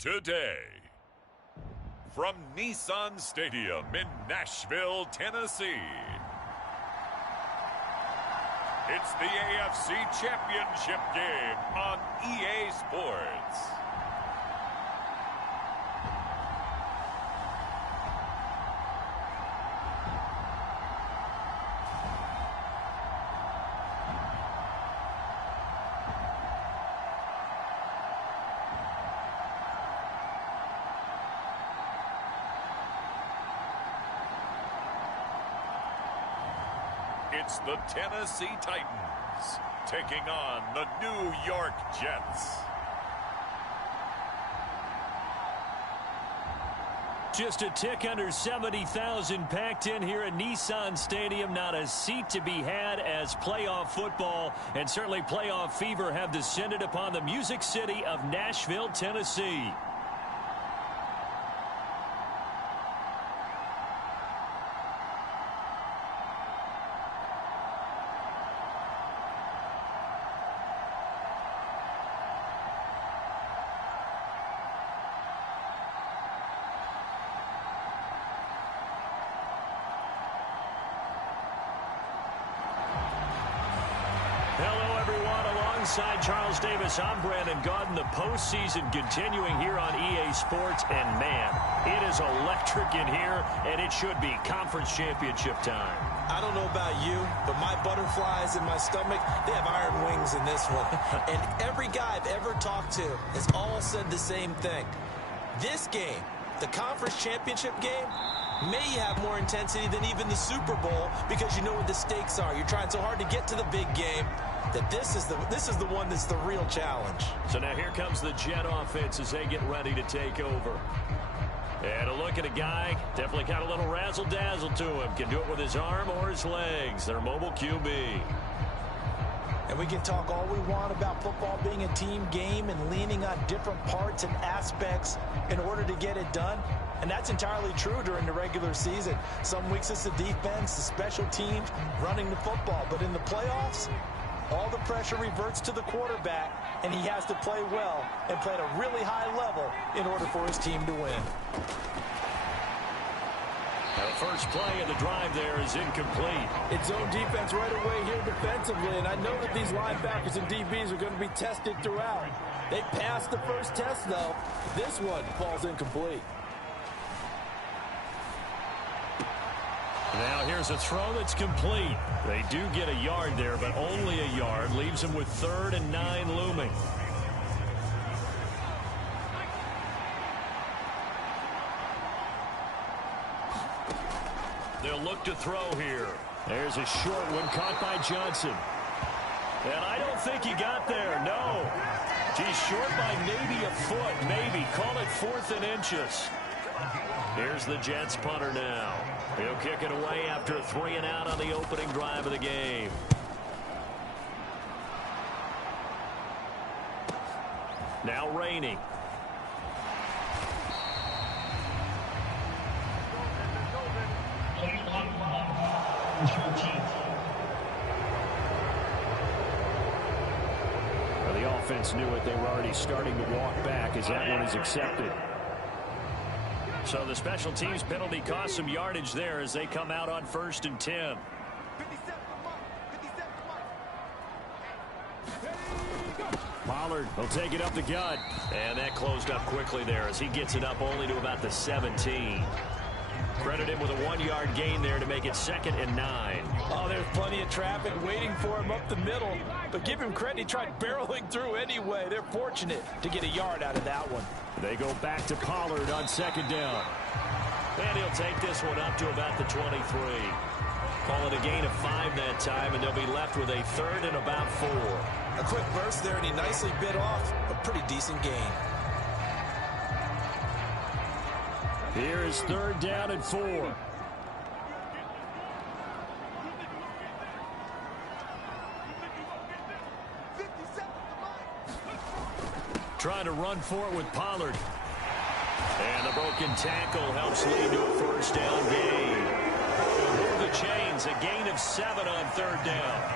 today. From Nissan Stadium in Nashville, Tennessee, it's the AFC Championship game on EA Sports. It's the Tennessee Titans taking on the New York Jets. Just a tick under 70,000 packed in here at Nissan Stadium. Not a seat to be had as playoff football and certainly playoff fever have descended upon the Music City of Nashville, Tennessee. Alongside Charles Davis, I'm Brandon Gaudin. The postseason continuing here on EA Sports, and man, it is electric in here, and it should be conference championship time. I don't know about you, but my butterflies in my stomach, they have iron wings in this one. And every guy I've ever talked to has all said the same thing. This game, the conference championship game, may have more intensity than even the Super Bowl because you know what the stakes are. You're trying so hard to get to the big game that this is the one that's the real challenge. So now here comes the Jet offense as they get ready to take over. And a look at a guy, definitely got a little razzle-dazzle to him. Can do it with his arm or his legs. Their mobile QB. And we can talk all we want about football being a team game and leaning on different parts and aspects in order to get it done. And that's entirely true during the regular season. Some weeks it's the defense, the special teams, running the football. But in the playoffs, all the pressure reverts to the quarterback, and he has to play well and play at a really high level in order for his team to win. The first play of the drive there is incomplete. It's zone defense right away here defensively, and I know that these linebackers and DBs are going to be tested throughout. They passed the first test, though. This one falls incomplete. Now here's a throw that's complete. They do get a yard there, but only a yard. Leaves them with 3rd and 9 looming. They'll look to throw here. There's a short one caught by Johnson. And I don't think he got there, no. He's short by maybe a foot, maybe. Call it 4th and inches. Here's the Jets punter now. He'll kick it away after a 3-and-out on the opening drive of the game. Now Rainey. Well, the offense knew it. They were already starting to walk back as that one is accepted. So the special teams penalty cost some yardage there as they come out on 1st and 10. Pollard will take it up the gut. And that closed up quickly there as he gets it up only to about the 17. Credit him with a 1-yard gain there to make it 2nd and 9. Oh, there's plenty of traffic waiting for him up the middle. But give him credit, he tried barreling through anyway. They're fortunate to get a yard out of that one. They go back to Pollard on 2nd down. And he'll take this one up to about the 23. Call it a gain of 5 that time, and they'll be left with a 3rd and about 4. A quick burst there, and he nicely bit off a pretty decent gain. Here is 3rd down and 4. Trying to run for it with Pollard. And the broken tackle helps lead to a 1st down gain. Move the the chains. A gain of 7 on 3rd down.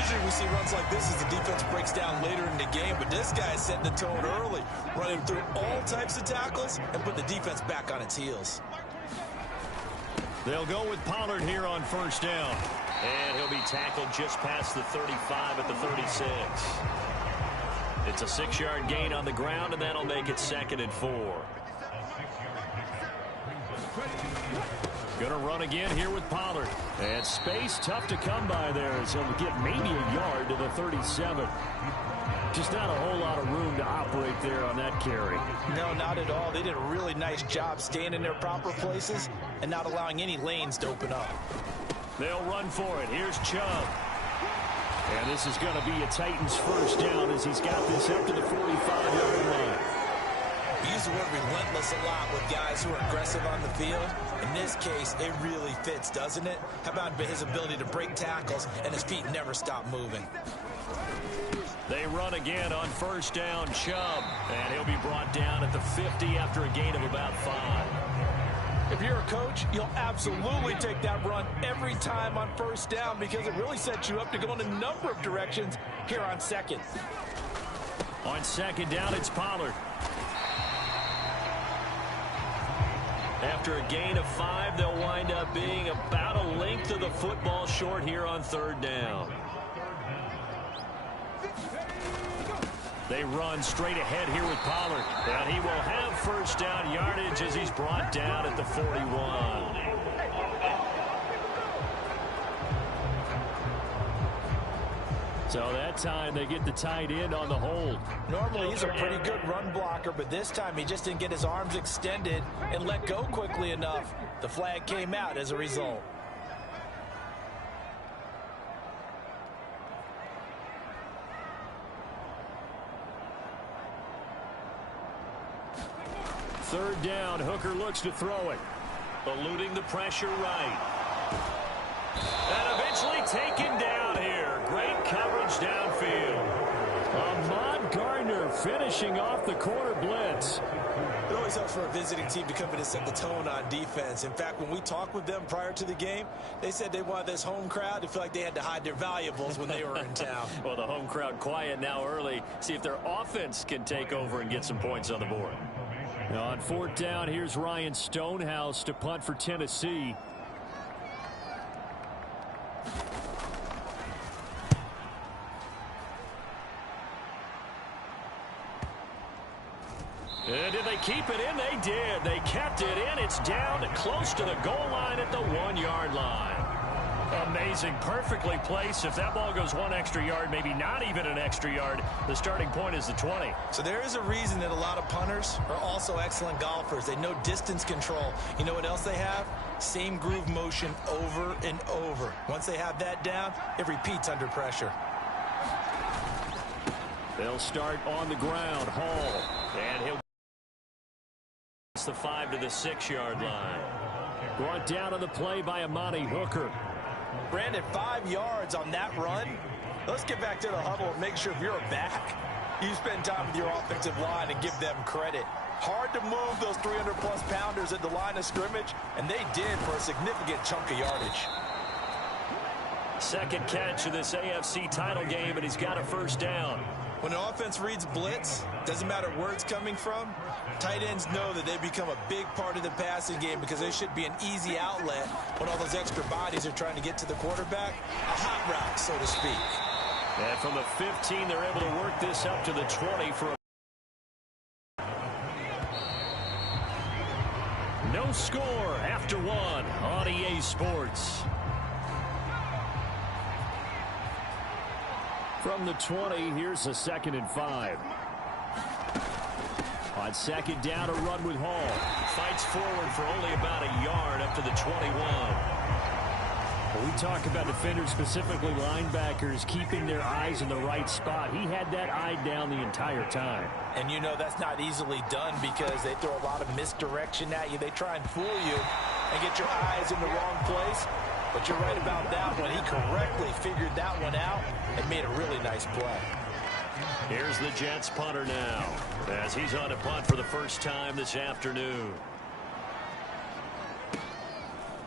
Usually we see runs like this as the defense breaks down later in the game, but this guy is setting the tone early, running through all types of tackles and put the defense back on its heels. They'll go with Pollard here on 1st down. And he'll be tackled just past the 35 at the 36. It's a 6-yard gain on the ground, and that'll make it 2nd and 4. Going to run again here with Pollard. And space tough to come by there, as he'll get maybe a yard to the 37. Just not a whole lot of room to operate there on that carry. No, not at all. They did a really nice job staying in their proper places and not allowing any lanes to open up. They'll run for it. Here's Chubb. And this is going to be a Titans 1st down as he's got this up to the 45-yard line. We use the word relentless a lot with guys who are aggressive on the field. In this case, it really fits, doesn't it? How about his ability to break tackles and his feet never stop moving? They run again on 1st down, Chubb. And he'll be brought down at the 50 after a gain of about 5. If you're a coach, you'll absolutely take that run every time on 1st down because it really sets you up to go in a number of directions here on 2nd. On 2nd down, it's Pollard. After a gain of 5, they'll wind up being about a length of the football short here on 3rd down. They run straight ahead here with Pollard. And he will have 1st down yardage as he's brought down at the 41. So that time they get the tight end on the hold. Normally he's a pretty good run blocker, but this time he just didn't get his arms extended and let go quickly enough. The flag came out as a result. Third down, Hooker looks to throw it. Eluding the pressure right. And eventually taken down here. Great coverage downfield. Ahmad Gardner finishing off the corner blitz. It always helps for a visiting team to come in and set the tone on defense. In fact, when we talked with them prior to the game, they said they wanted this home crowd to feel like they had to hide their valuables when they were in town. Well, the home crowd quiet now early. See if their offense can take over and get some points on the board. Now on 4th down, here's Ryan Stonehouse to punt for Tennessee. And did they keep it in? They did. They kept it in. It's down close to the goal line at the 1-yard line. Amazing. Perfectly placed. If that ball goes 1 extra yard, maybe not even an extra yard, the starting point is the 20. So there is a reason that a lot of punters are also excellent golfers. They know distance control. You know what else they have? Same groove motion over and over. Once they have that down, it repeats under pressure. They'll start on the ground. Hall. And he'll the 5 to the 6-yard line. Brought down on the play by Amani Hooker. Brandon, 5 yards on that run. Let's get back to the huddle and make sure if you're a back, you spend time with your offensive line and give them credit. Hard to move those 300-plus pounders at the line of scrimmage, and they did for a significant chunk of yardage. Second catch of this AFC title game, and he's got a 1st down. When an offense reads blitz, doesn't matter where it's coming from, tight ends know that they become a big part of the passing game because they should be an easy outlet when all those extra bodies are trying to get to the quarterback. A hot route, so to speak. And from the 15, they're able to work this up to the 20 for a no score after 1 on EA Sports. From the 20, here's a 2nd and 5. On 2nd down, a run with Hall. Fights forward for only about a yard up to the 21. When we talk about defenders, specifically linebackers, keeping their eyes in the right spot, he had that eye down the entire time. And you know that's not easily done because they throw a lot of misdirection at you. They try and fool you and get your eyes in the wrong place. But you're right about that one. He correctly figured that one out and made a really nice play. Here's the Jets punter now as he's on a punt for the first time this afternoon.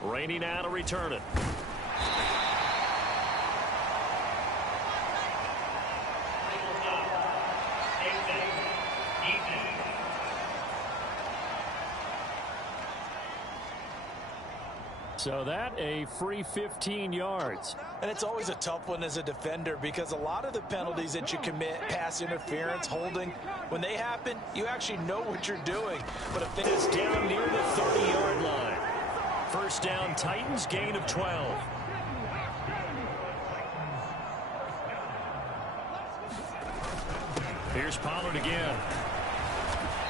Raining now to return it. So that a free 15 yards. And it's always a tough one as a defender because a lot of the penalties that you commit, pass interference, holding, when they happen, you actually know what you're doing. But if it is down near the 30-yard line. First down, Titans, gain of 12. Here's Pollard again.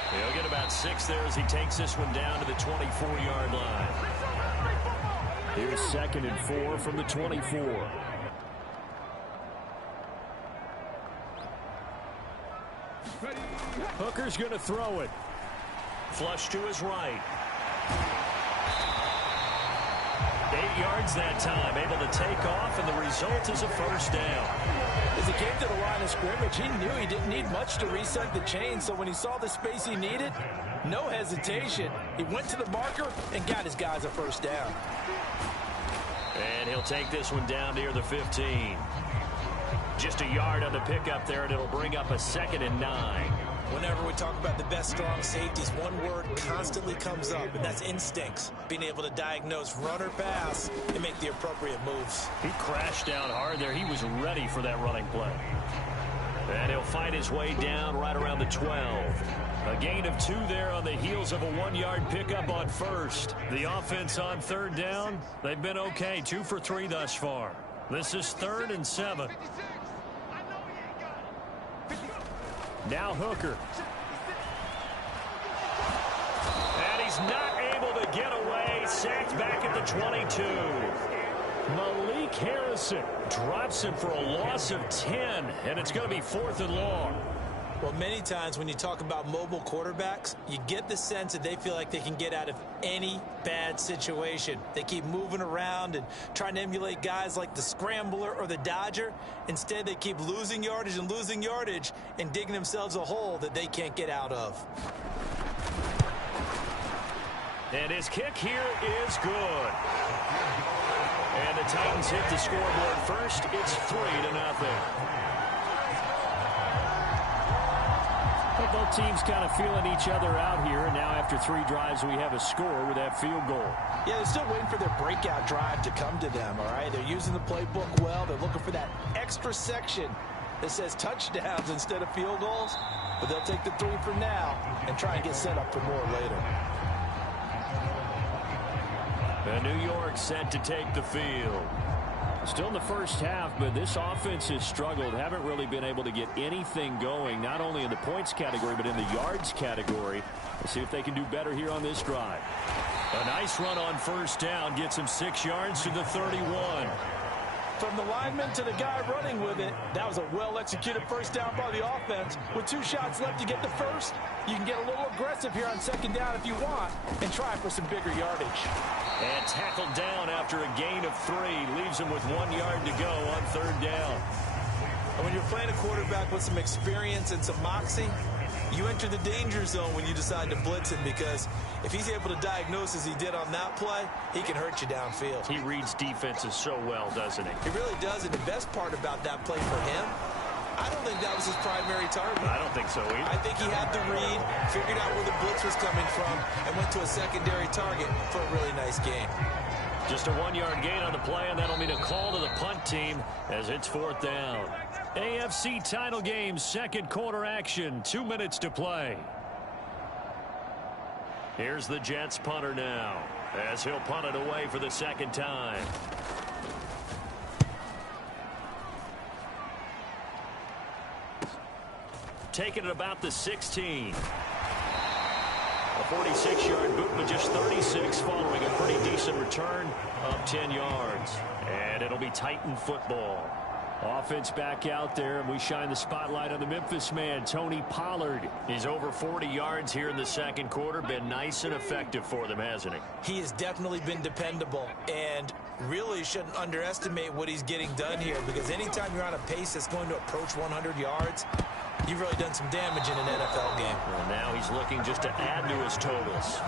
He'll get about 6 there as he takes this one down to the 24-yard line. Here's 2nd and 4 from the 24. Hooker's going to throw it. Flush to his right. 8 yards that time, able to take off, and the result is a first down. As he came to the line of scrimmage, he knew he didn't need much to reset the chain, so when he saw the space he needed, no hesitation. He went to the marker and got his guys a first down. And he'll take this one down near the 15. Just a yard on the pickup there, and it'll bring up a 2nd and 9. Whenever we talk about the best strong safeties, one word constantly comes up, and that's instincts. Being able to diagnose run or pass and make the appropriate moves. He crashed down hard there. He was ready for that running play. And he'll fight his way down right around the 12. A gain of 2 there on the heels of a 1-yard pickup on first. The offense on 3rd down, they've been okay. 2 for 3 thus far. This is 3rd and 7. Now Hooker. And he's not able to get away. Sacked back at the 22. Malik Harrison drops him for a loss of 10, and it's going to be 4th and long. Well, many times when you talk about mobile quarterbacks, you get the sense that they feel like they can get out of any bad situation. They keep moving around and trying to emulate guys like the Scrambler or the Dodger. Instead, they keep losing yardage and digging themselves a hole that they can't get out of. And his kick here is good. And the Titans hit the scoreboard first. It's 3-0. Both teams kind of feeling each other out here, and now after 3 drives, we have a score with that field goal. Yeah, they're still waiting for their breakout drive to come to them, all right? They're using the playbook well. They're looking for that extra section that says touchdowns instead of field goals, but they'll take the 3 for now and try and get set up for more later. And New York set to take the field. Still in the first half, but this offense has struggled. Haven't really been able to get anything going, not only in the points category, but in the yards category. Let's see if they can do better here on this drive. A nice run on first down. Gets him 6 yards to the 31. From the lineman to the guy running with it, that was a well-executed first down by the offense. With 2 shots left to get the first, you can get a little aggressive here on 2nd down if you want and try for some bigger yardage. And tackled down after a gain of 3. Leaves him with 1 yard to go on 3rd down. And when you're playing a quarterback with some experience and some moxie, you enter the danger zone when you decide to blitz him, because if he's able to diagnose as he did on that play, he can hurt you downfield. He reads defenses so well, doesn't he? He really does, and the best part about that play for him, I don't think that was his primary target. I don't think so either. I think he had the read, figured out where the blitz was coming from, and went to a secondary target for a really nice gain. Just a 1-yard gain on the play, and that'll mean a call to the punt team as it's 4th down. AFC title game, 2nd quarter action, 2 minutes to play. Here's the Jets punter now, as he'll punt it away for the 2nd time. Taking it about the 16. A 46-yard boot, but just 36 following a pretty decent return of 10 yards. And it'll be Titan football. Offense back out there, and we shine the spotlight on the Memphis man, Tony Pollard. He's over 40 yards here in the 2nd quarter. Been nice and effective for them, hasn't he? He has definitely been dependable, and really shouldn't underestimate what he's getting done here, because anytime you're on a pace that's going to approach 100 yards, you've really done some damage in an NFL game. And now he's looking just to add to his totals.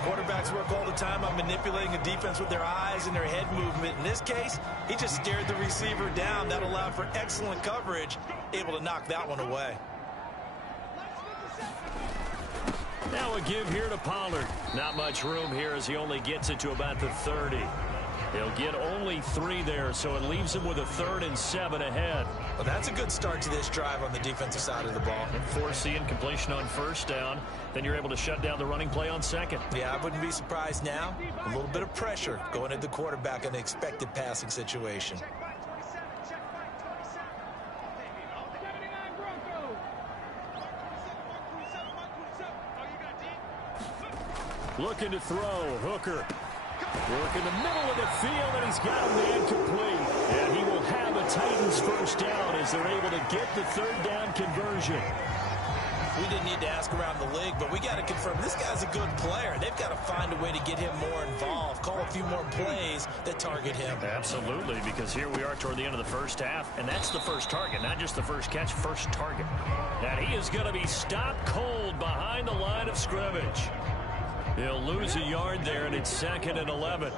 Quarterbacks work all the time on manipulating a defense with their eyes and their head movement. In this case, he just stared the receiver down. That allowed for excellent coverage, able to knock that one away. Now a give here to Pollard. Not much room here as he only gets it to about the 30. He'll get only 3 there, so it leaves him with a 3rd and 7 ahead. Well, that's a good start to this drive on the defensive side of the ball. Forcing completion on 1st down. Then you're able to shut down the running play on 2nd. Yeah, I wouldn't be surprised now. A little bit of pressure going at the quarterback in an expected passing situation. Looking to throw. Hooker. Work in the middle of the field, and he's got a man complete. And he will have a Titans 1st down as they're able to get the 3rd down conversion. We didn't need to ask around the league, but we got to confirm this guy's a good player. They've got to find a way to get him more involved, call a few more plays that target him. Absolutely, because here we are toward the end of the 1st half, and that's the first target, not just the first catch, first target. And he is going to be stopped cold behind the line of scrimmage. He'll lose a yard there, and it's 2nd and 11.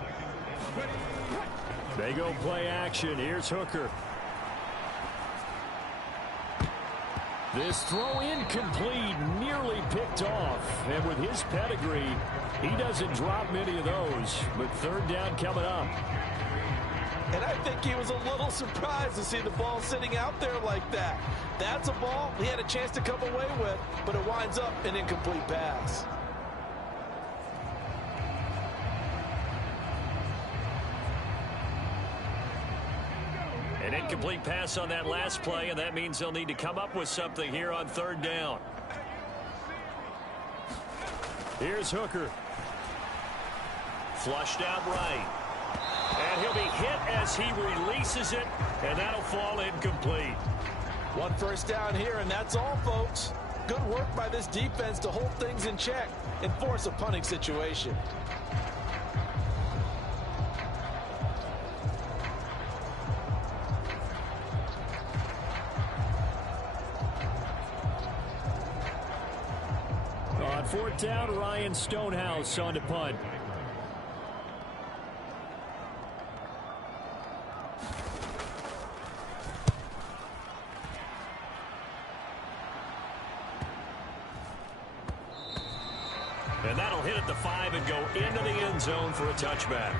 They go play action. Here's Hooker. This throw incomplete, nearly picked off. And with his pedigree, he doesn't drop many of those. But 3rd down coming up. And I think he was a little surprised to see the ball sitting out there like that. That's a ball he had a chance to come away with, but it winds up an incomplete pass. An incomplete pass on that last play, and that means they'll need to come up with something here on 3rd down. Here's Hooker. Flushed out right. And he'll be hit as he releases it, and that'll fall incomplete. 1 first down here, and that's all, folks. Good work by this defense to hold things in check and force a punting situation. On 4th down, Ryan Stonehouse on to punt. And that'll hit at the 5 and go into the end zone for a touchback.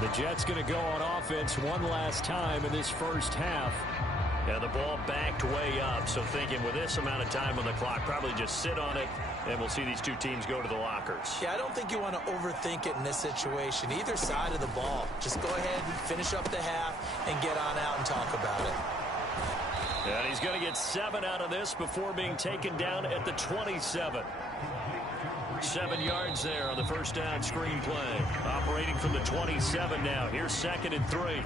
The Jets going to go on offense one last time in this 1st half. And the ball backed way up, so thinking with this amount of time on the clock, probably just sit on it, and we'll see these two teams go to the lockers. Yeah, I don't think you want to overthink it in this situation. Either side of the ball. Just go ahead and finish up the half and get on out and talk about it. And he's going to get 7 out of this before being taken down at the 27. 7 yards there on the 1st down screen play. Operating from the 27 now. Here's 2nd and 3.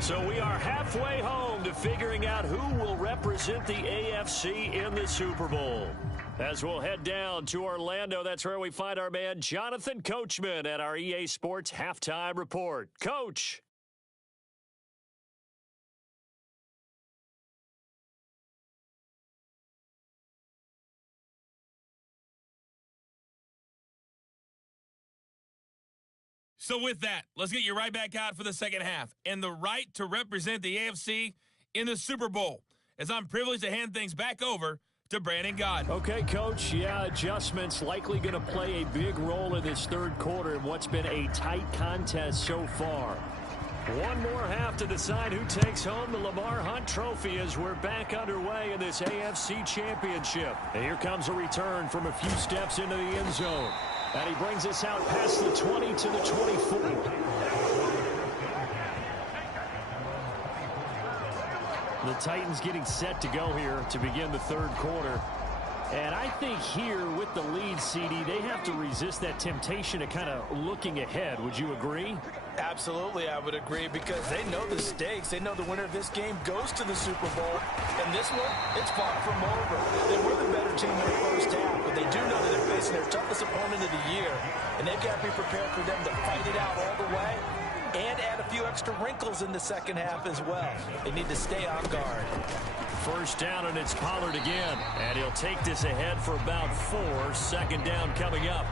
So we are halfway home to figuring out who will represent the AFC in the Super Bowl. As we'll head down to Orlando, that's where we find our man Jonathan Coachman at our EA Sports Halftime Report. Coach. So with that, let's get you right back out for the 2nd half and the right to represent the AFC in the Super Bowl, as I'm privileged to hand things back over to Brandon Gaudin. Okay, Coach. Yeah, adjustments likely going to play a big role in this 3rd quarter in what's been a tight contest so far. One more half to decide who takes home the Lamar Hunt Trophy as we're back underway in this AFC Championship. And here comes a return from a few steps into the end zone. And he brings us out past the 20 to the 24. The Titans getting set to go here to begin the 3rd quarter. And I think here with the lead, CD, they have to resist that temptation of kind of looking ahead. Would you agree? Absolutely, I would agree, because they know the stakes. They know the winner of this game goes to the Super Bowl. And this one, it's far from over. They were the better team in the 1st half, but they do know that they're facing their toughest opponent of the year. And they've got to be prepared for them to fight it out all the way and add a few extra wrinkles in the second half as well. They need to stay on guard. First down, and it's Pollard again. And he'll take this ahead for about 4. Second down coming up.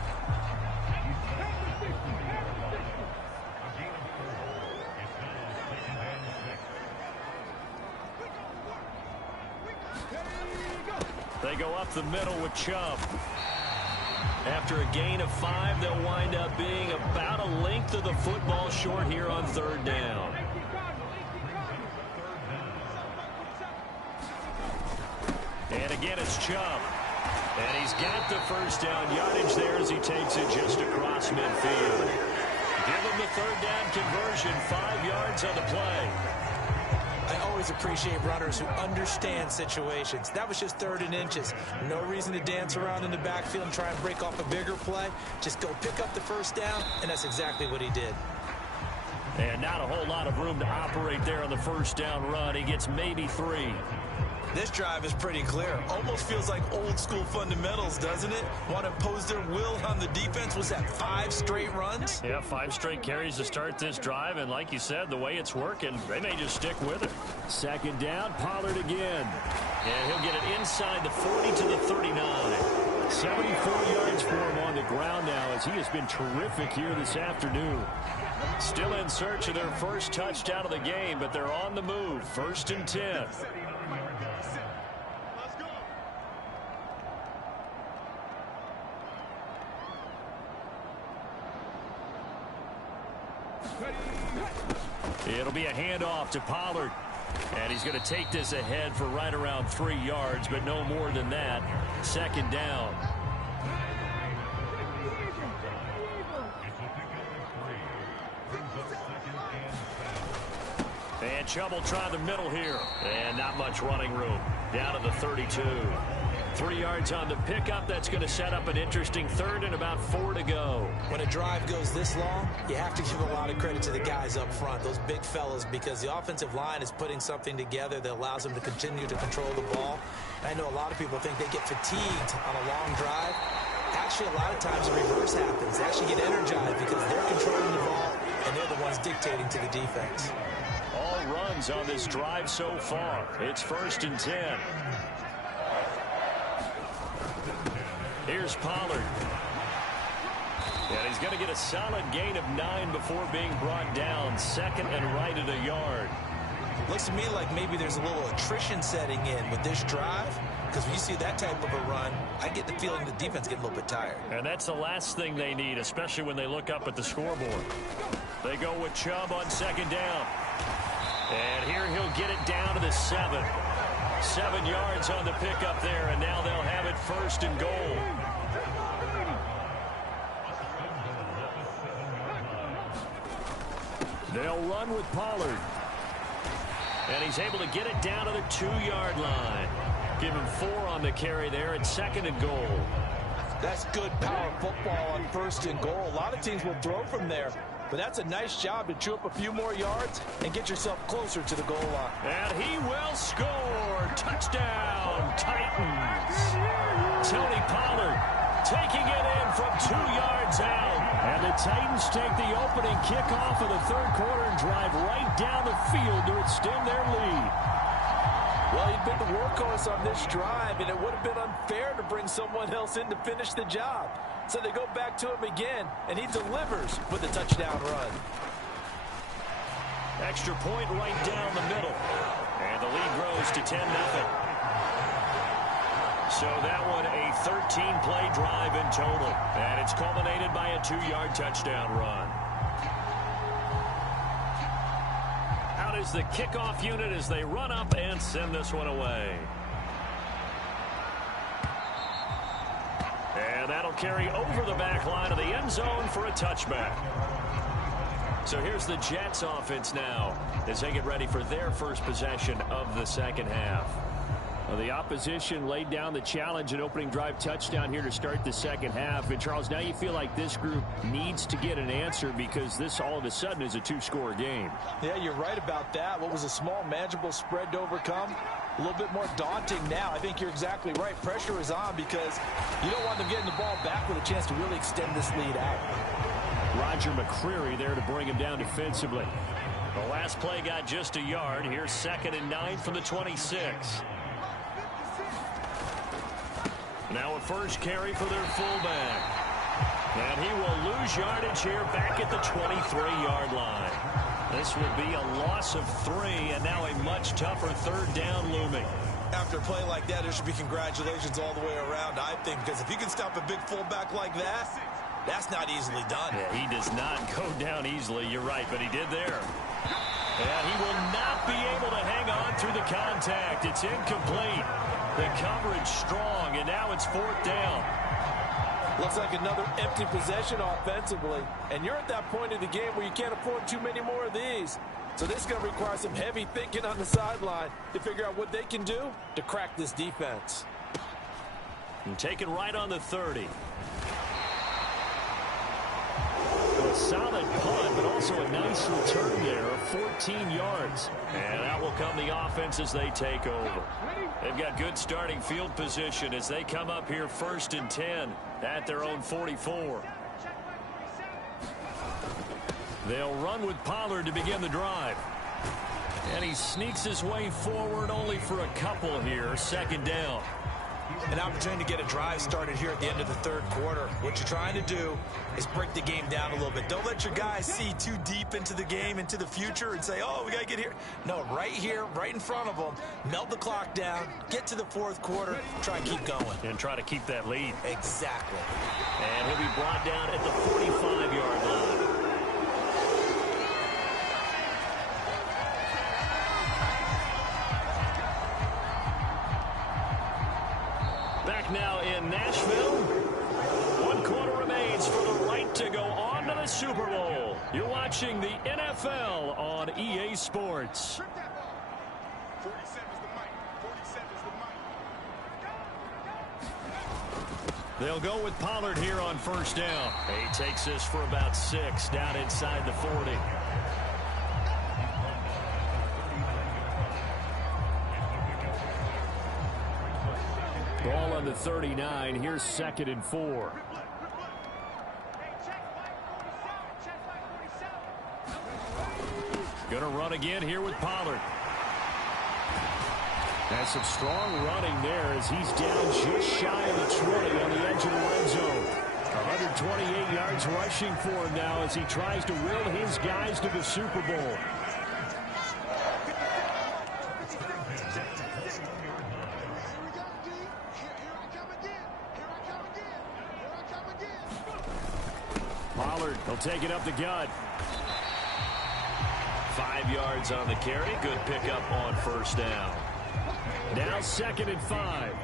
They go up the middle with Chubb. After a gain of 5, they'll wind up being about a length of the football short here on third down. And again, it's Chubb. And he's got the first down yardage there as he takes it just across midfield. Give him the third down conversion, 5 yards on the play. I always appreciate runners who understand situations. That was just 3rd and inches. No reason to dance around in the backfield and try and break off a bigger play. Just go pick up the first down, and that's exactly what he did. And not a whole lot of room to operate there on the first down run. He gets maybe 3. This drive is pretty clear. Almost feels like old school fundamentals, doesn't it? Want to impose their will on the defense. Was that 5 straight runs? Yeah, 5 straight carries to start this drive. And like you said, the way it's working, they may just stick with it. Second down, Pollard again. And he'll get it inside the 40 to the 39. 74 yards for him on the ground now as he has been terrific here this afternoon. Still in search of their first touchdown of the game, but they're on the move. 1st and 10. It'll be a handoff to Pollard. And he's going to take this ahead for right around 3 yards, but no more than that. Second down. And Chubb will try the middle here. And not much running room. Down to the 32. 3 yards on the pickup. That's going to set up an interesting 3rd and about 4 to go. When a drive goes this long, you have to give a lot of credit to the guys up front, those big fellas, because the offensive line is putting something together that allows them to continue to control the ball. I know a lot of people think they get fatigued on a long drive. Actually, a lot of times the reverse happens. They actually get energized because they're controlling the ball, and they're the ones dictating to the defense. All runs on this drive so far. It's 1st and 10. Here's Pollard. And he's going to get a solid gain of 9 before being brought down. 2nd and right at a yard. Looks to me like maybe there's a little attrition setting in with this drive, because when you see that type of a run, I get the feeling the defense getting a little bit tired. And that's the last thing they need, especially when they look up at the scoreboard. They go with Chubb on 2nd down. And here he'll get it down to the 7. 7 yards on the pickup there, and now they'll have it 1st and goal. They'll run with Pollard. And he's able to get it down to the 2-yard line. Give him 4 on the carry there at 2nd and goal. That's good power football on 1st and goal. A lot of teams will throw from there, but that's a nice job to chew up a few more yards and get yourself closer to the goal line. And he will score. Touchdown, Titans. Tony Pollard taking it in from 2 yards out. And the Titans take the opening kickoff of the 3rd quarter and drive right down the field to extend their lead. Well, he'd been the workhorse on this drive, and it would have been unfair to bring someone else in to finish the job. So they go back to him again, and he delivers with a touchdown run. Extra point right down the middle. And the lead grows to 10-0. So that one a 13-play drive in total. And it's culminated by a 2-yard touchdown run. Out is the kickoff unit as they run up and send this one away. And that'll carry over the back line of the end zone for a touchback. So here's the Jets offense now as they get ready for their first possession of the second half. Well, the opposition laid down the challenge and opening drive touchdown here to start the second half. And, Charles, now you feel like this group needs to get an answer because this all of a sudden is a 2-score game. Yeah, you're right about that. What was a small, manageable spread to overcome, a little bit more daunting now. I think you're exactly right. Pressure is on because you don't want them getting the ball back with a chance to really extend this lead out. Roger McCreary there to bring him down defensively. The last play got just a yard. Here's 2nd and 9 from the 26. Now a first carry for their fullback. And he will lose yardage here back at the 23-yard line. This would be a loss of 3, and now a much tougher 3rd down looming. After a play like that, there should be congratulations all the way around, I think, because if you can stop a big fullback like that, that's not easily done. Yeah, he does not go down easily, you're right, but he did there. And he will not be able to hang on through the contact. It's incomplete. The coverage strong, and now it's 4th down. Looks like another empty possession offensively, and you're at that point in the game where you can't afford too many more of these. So this is going to require some heavy thinking on the sideline to figure out what they can do to crack this defense. And taken right on the 30. A solid punt, but also a nice return there of 14 yards. And out will come the offense as they take over. They've got good starting field position as they come up here 1st and 10 at their own 44. They'll run with Pollard to begin the drive. And he sneaks his way forward only for a couple here. 2nd down. An opportunity to get a drive started here at the end of the 3rd quarter. What you're trying to do is break the game down a little bit. Don't let your guys see too deep into the game, into the future, and say, oh, we got to get here. No, right here, right in front of them, melt the clock down, get to the 4th quarter, try and keep going. And try to keep that lead. Exactly. And he'll be brought down at the 45-yard line. Back now in Nashville. 1 quarter remains for the right to go on to the Super Bowl. You're watching the NFL on EA Sports. They'll go with Pollard here on 1st down. He takes this for about 6 down inside the 40. Ball on the 39. Here's 2nd and 4. Gonna run again here with Pollard. That's some strong running there as he's down just shy of the 20 on the edge of the red zone. 128 yards rushing for him now as he tries to will his guys to the Super Bowl. Pollard, he'll take it up the gut. 5 yards on the carry. Good pickup on 1st down. Now 2nd and 5.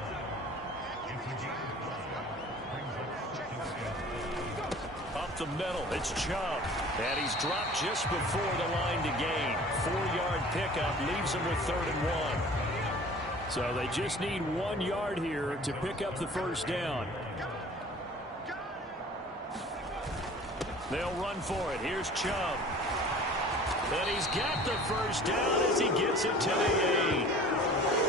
Up the middle, it's Chubb. And he's dropped just before the line to gain. 4-yard pickup leaves him with 3rd and 1. So they just need 1 yard here to pick up the 1st down. They'll run for it. Here's Chubb. And he's got the 1st down as he gets it to the 8.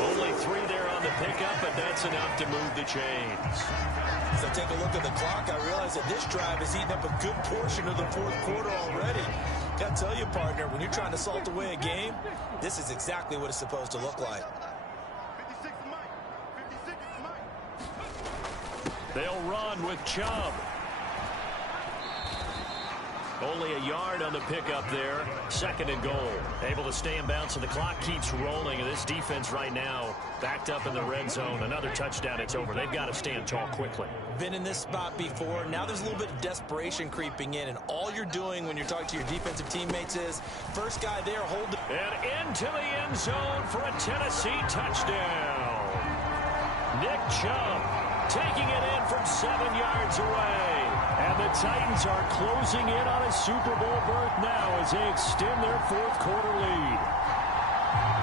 Only 3 there on the pickup, but that's enough to move the chains. So take a look at the clock. I realize that this drive has eaten up a good portion of the 4th quarter already. Got to tell you, partner, when you're trying to salt away a game, this is exactly what it's supposed to look like. They'll run with Chubb. Only a yard on the pickup there. 2nd and goal. Able to stay in bounds, so the clock keeps rolling. And this defense right now backed up in the red zone. Another touchdown, it's over. They've got to stand tall quickly. Been in this spot before. Now there's a little bit of desperation creeping in. And all you're doing when you're talking to your defensive teammates is, first guy there, hold it. And into the end zone for a Tennessee touchdown. Nick Chubb taking it in from 7 yards away. And the Titans are closing in on a Super Bowl berth now as they extend their 4th quarter lead.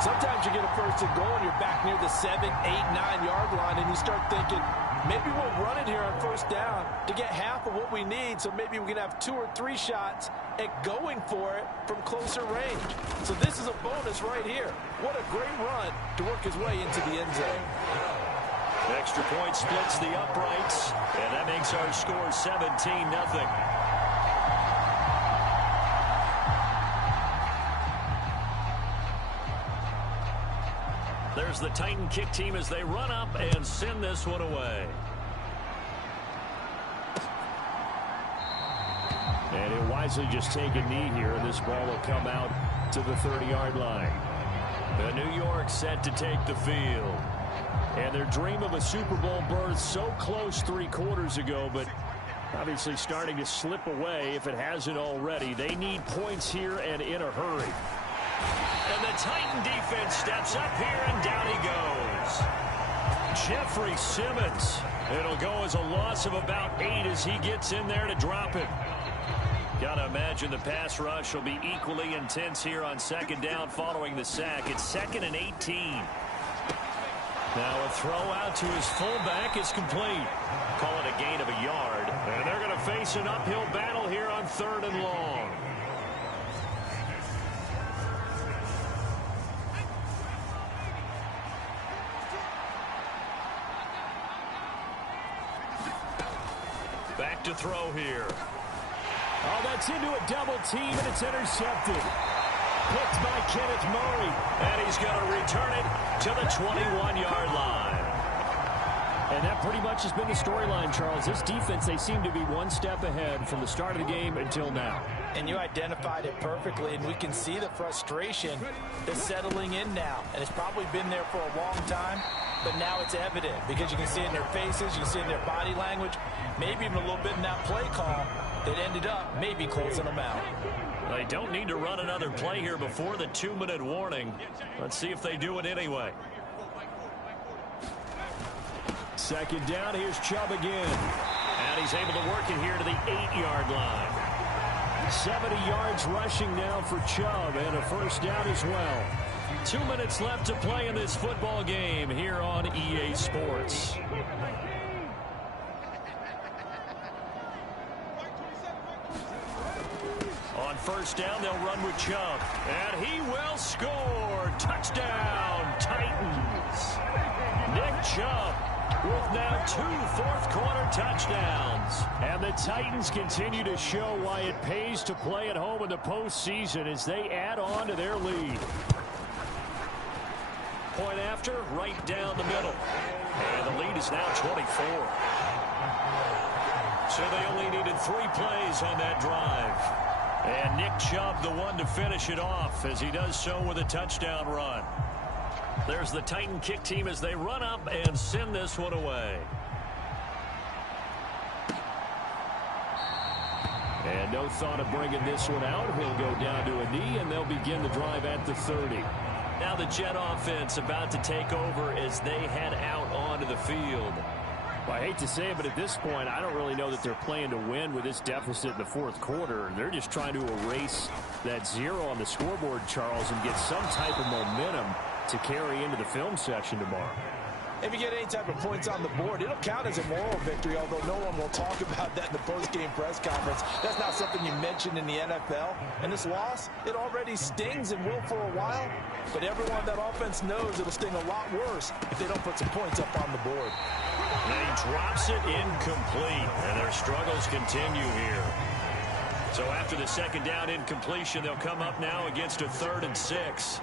Sometimes you get a 1st and goal and you're back near the 7, 8, 9-yard line and you start thinking, maybe we'll run it here on 1st down to get half of what we need, so maybe we can have 2 or 3 shots at going for it from closer range. So this is a bonus right here. What a great run to work his way into the end zone. Extra point splits the uprights, and that makes our score 17-0. There's the Titan kick team as they run up and send this one away. And he'll wisely just take a knee here, and this ball will come out to the 30-yard line. The New York set to take the field. And their dream of a Super Bowl berth so close 3 quarters ago, but obviously starting to slip away if it hasn't already. They need points here and in a hurry. And the Titan defense steps up here, and down he goes. Jeffrey Simmons. It'll go as a loss of about 8 as he gets in there to drop it. Got to imagine the pass rush will be equally intense here on second down following the sack. It's 2nd and 18. Now a throw out to his fullback is complete. Call it a gain of a yard. And they're going to face an uphill battle here on 3rd and long. Back to throw here. Oh, that's into a double team, and it's intercepted. Picked by Kenneth Murray. And he's going to return it to the 21-yard line. And that pretty much has been the storyline, Charles. This defense, they seem to be one step ahead from the start of the game until now. And you identified it perfectly, and we can see the frustration that's settling in now. And it's probably been there for a long time, but now it's evident because you can see it in their faces, you can see it in their body language, maybe even a little bit in that play call that ended up maybe closing them out. They don't need to run another play here before the 2-minute warning. Let's see if they do it anyway. Second down, here's Chubb again. And he's able to work it here to the 8-yard line. 70 yards rushing now for Chubb, and a first down as well. 2 minutes left to play in this football game here on EA Sports. On first down, they'll run with Chubb. And he will score. Touchdown, Titans. Nick Chubb with now 2 fourth-quarter touchdowns. And the Titans continue to show why it pays to play at home in the postseason as they add on to their lead. Point after, right down the middle. And the lead is now 24. So they only needed 3 plays on that drive. And Nick Chubb, the one to finish it off, as he does so with a touchdown run. There's the Titan kick team as they run up and send this one away. And no thought of bringing this one out. He'll go down to a knee, and they'll begin the drive at the 30. Now the Jet offense about to take over as they head out onto the field. Well, I hate to say it, but at this point, I don't really know that they're playing to win with this deficit in the 4th quarter. They're just trying to erase that 0 on the scoreboard, Charles, and get some type of momentum to carry into the film session tomorrow. If you get any type of points on the board, it'll count as a moral victory, although no one will talk about that in the post-game press conference. That's not something you mentioned in the NFL. And this loss, it already stings and will for a while. But everyone that offense knows it'll sting a lot worse if they don't put some points up on the board. And he drops it incomplete, and their struggles continue here. So after the second down incompletion, they'll come up now against a 3rd and 6.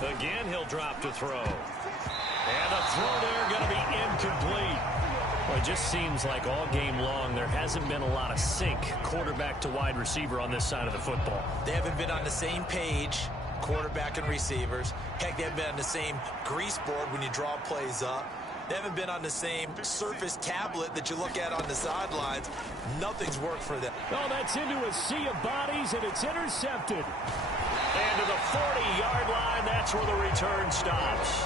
Again, he'll drop to throw. And the throw there going to be incomplete. Well, it just seems like all game long there hasn't been a lot of sync quarterback to wide receiver on this side of the football. They haven't been on the same page, quarterback and receivers. Heck, they haven't been on the same grease board when you draw plays up. They haven't been on the same Surface tablet that you look at on the sidelines. Nothing's worked for them. Oh, that's into a sea of bodies, and it's intercepted. And to the 40-yard line, that's where the return stops.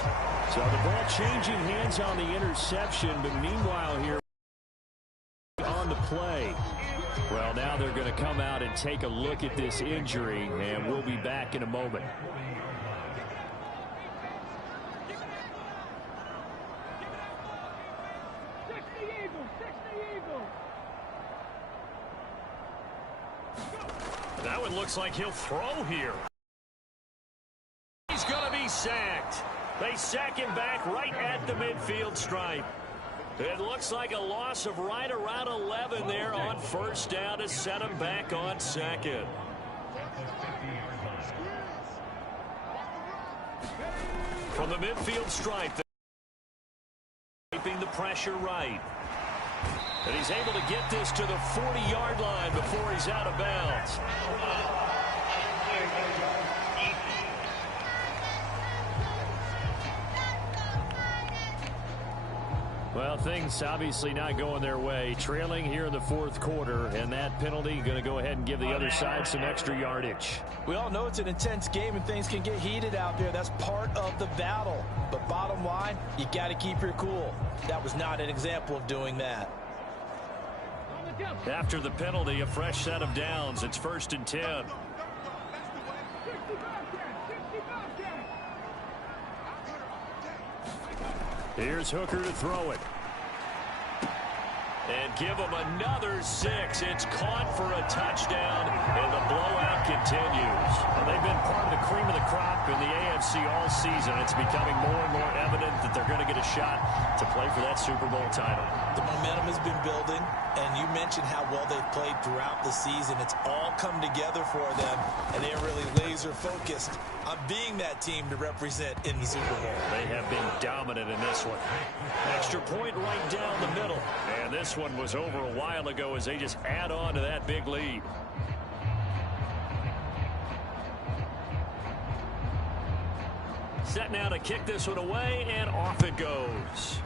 So the ball changing hands on the interception, but meanwhile here on the play. Well, now they're going to come out and take a look at this injury, and we'll be back in a moment. That one looks like he'll throw here. He's going to be sacked. They sack him back right at the midfield stripe. It looks like a loss of right around 11 there on first down to set him back on second. From the midfield stripe, keeping the pressure right. And he's able to get this to the 40-yard line before he's out of bounds. Well, things obviously not going their way. Trailing here in the fourth quarter, and that penalty going to go ahead and give the other side some extra yardage. We all know it's an intense game and things can get heated out there. That's part of the battle. But bottom line, you got to keep your cool. That was not an example of doing that. After the penalty, a fresh set of downs. It's 1st and 10. Here's Hooker to throw it. And give him another 6. It's caught for a touchdown, and the blowout continues. Well, they've been part of the cream of the crop in the AFC all season. It's becoming more and more evident that they're going to get a shot to play for that Super Bowl title. The momentum has been building, and you mentioned how well they've played throughout the season. It's all come together for them, and they are really laser-focused on being that team to represent in the Super Bowl. They have been dominant in this one. Extra point right down the middle. And this one was over a while ago as they just add on to that big lead. Set now to kick this one away, and off it goes.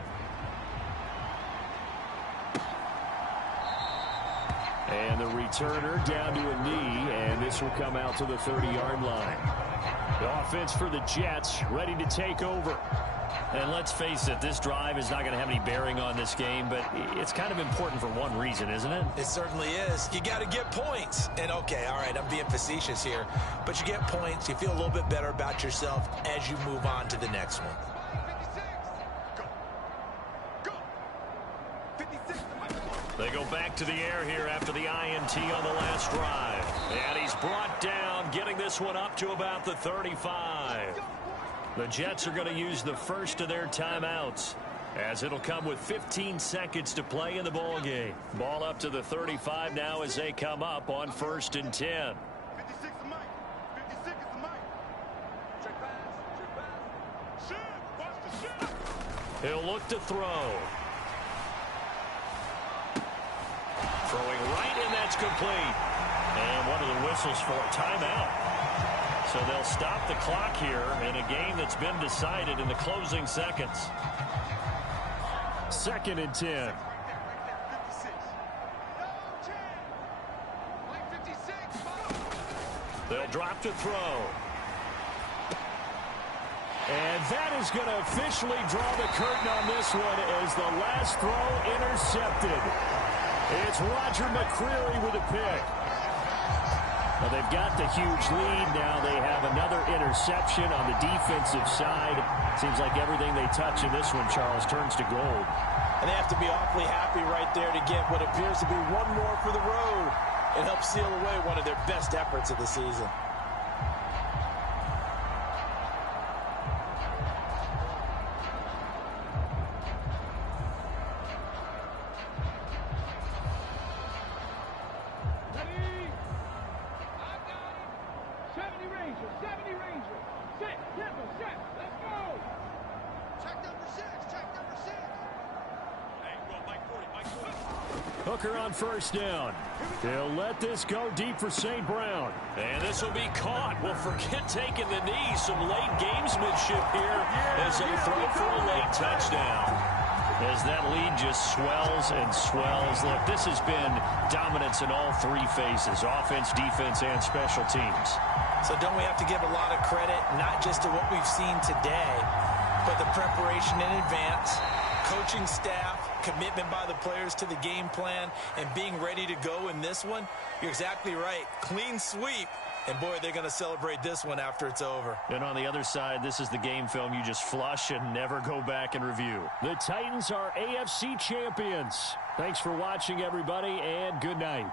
And the returner down to a knee, and this will come out to the 30-yard line. The offense for the Jets ready to take over. And let's face it, this drive is not going to have any bearing on this game, but it's kind of important for one reason, isn't it? It certainly is. You got to get points. And, okay, all right, I'm being facetious here. But you get points, you feel a little bit better about yourself as you move on to the next one. They go back to the air here after the INT on the last drive. And he's brought down, getting this one up to about the 35. The Jets are going to use the first of their timeouts, as it'll come with 15 seconds to play in the ball game. Ball up to the 35 now as they come up on 1st and 10. He'll look to throw. Throwing right, and that's complete. And one of the whistles for a timeout. So they'll stop the clock here in a game that's been decided in the closing seconds. 2nd and 10. They'll drop to throw. And that is going to officially draw the curtain on this one as the last throw intercepted. It's Roger McCreary with a pick. Well, they've got the huge lead. Now they have another interception on the defensive side. Seems like everything they touch in this one, Charles, turns to gold. And they have to be awfully happy right there to get what appears to be one more for the road. It helps seal away one of their best efforts of the season. Hooker on 1st down. He'll let this go deep for St. Brown. And this will be caught. Well, forget taking the knee. Some late gamesmanship here as they throw for a late touchdown. As that lead just swells and swells. Look, this has been dominance in all three phases, offense, defense, and special teams. So don't we have to give a lot of credit, not just to what we've seen today, but the preparation in advance, coaching staff, commitment by the players to the game plan, and being ready to go in this one? You're exactly right. Clean sweep. And, boy, they're going to celebrate this one after it's over. And on the other side, this is the game film you just flush and never go back and review. The Titans are AFC champions. Thanks for watching, everybody, and good night.